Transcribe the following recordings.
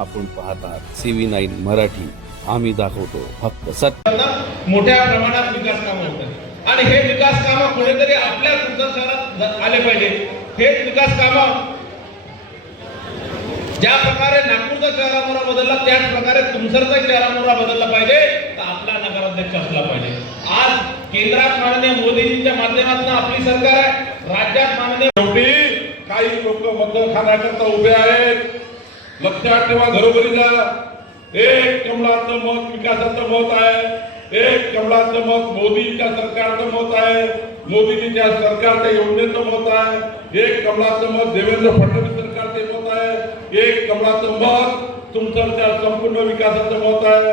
आपण पाहतात C V nine Marathi. आम्ही दाखवतो फक्त सत्य मोठ्या प्रमाणात विकास कामं होतात. आणि हे विकास कामं कुठेतरी आपल्या तुमच्या शहरात आले पाहिजे हेच विकास कामं ज्या प्रकारे नागपूरचा चेहरामोहरा बदलला त्याच प्रकारे तुमसरचा चेहरामोहरा बदलला पाहिजे तर आपला नगराध्यक्ष असला पाहिजे. आज केंद्रात माननीय मोदीजींच्या माध्यमातून आपली सरकार आहे. राज्यात माननीय शेवटी काही लोक मत खाण्याकरता उभे आहेत. लक्षात ठेवा घरोघरी जा एक कमळाचं मत विकासाचं मत आहे. एक कमळाचं मत मोदीच्या सरकारचं मत आहे. मोदीजीच्या सरकारच्या योजनेचं मत आहे. एक कमळाचं मत देवेंद्र फडणवीस सरकारचे मत आहे. एक कमळाचं मत तुमच्या संपूर्ण विकासाचं मत आहे.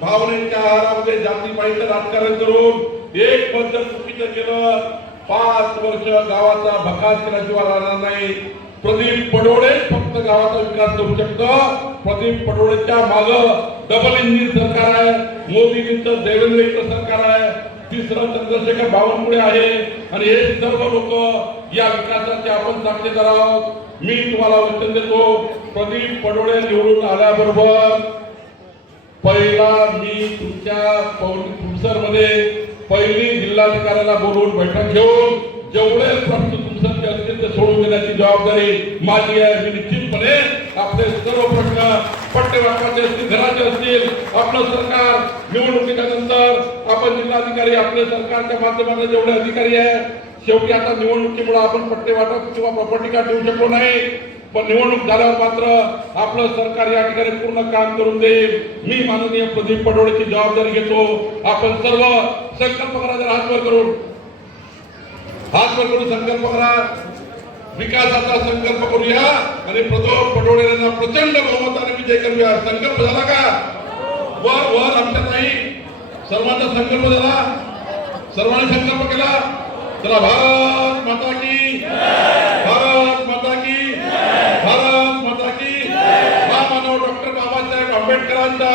भावनेच्या आहारामध्ये जातीपातीचं राजकारण करून एक पद्धत चुकीचं केलं पाच वर्ष गावाचा भकास केल्याशिवाय राहणार नाही. प्रदीप पडोळे फक्त गावाचा विकास करू शकतं. प्रदीप पडोळेच्या माग डबल इंजिन सरकार आहे. मोदीजींचं देवेंद्र सरकार आहे. तिसरं चंद्रशेखर बावनकुळे आहे. आणि हे सर्व लोक या विकासाचे आपण साक्षीदार आहोत. मी तुम्हाला वचन देतो प्रदीप पडोळे निवडून आल्याबरोबर पहिला मी तुमच्या तुमसरमध्ये पहिली जिल्हाधिकाऱ्याला बोलवून बैठक घेऊन जेवढे प्रश्न तुमसरचे असतील ते सोडून देण्याची जबाबदारी माझी आहे मी निश्चितपणे आपले सर्व प्रश्न पट्टेवाटाचे असतील घराचे असतील आपलं सरकार निवडणुकीच्या नंतर आपण जिल्हाधिकारी आपले सरकारच्या माध्यमातून जेवढे अधिकारी आहे शेवटी आता निवडणुकीमुळे आपण पट्टेवाटप किंवा प्रॉपर्टी कार्ड देऊ शकलो नाही. पण निवडणूक झाल्यावर मात्र आपलं सरकार या ठिकाणी पूर्ण काम करून देईल. मी माननीय प्रदीप पडोळेची जबाबदारी घेतो. आपण सर्व संकल्प करा जर हातवर करून. हातवर करून संकल्प करा. विकासाचा संकल्प करूया. आणि प्रदोप पडोळे प्रचंड बहुमताने विजय करूया. संकल्प झाला का? वर वर आमच्या नाही सर्वांचा संकल्प झाला. सर्वांनी संकल्प केला? चला भारत माता की भारत माता की भारत माता की महामानव डॉक्टर बाबासाहेब आंबेडकरांचा.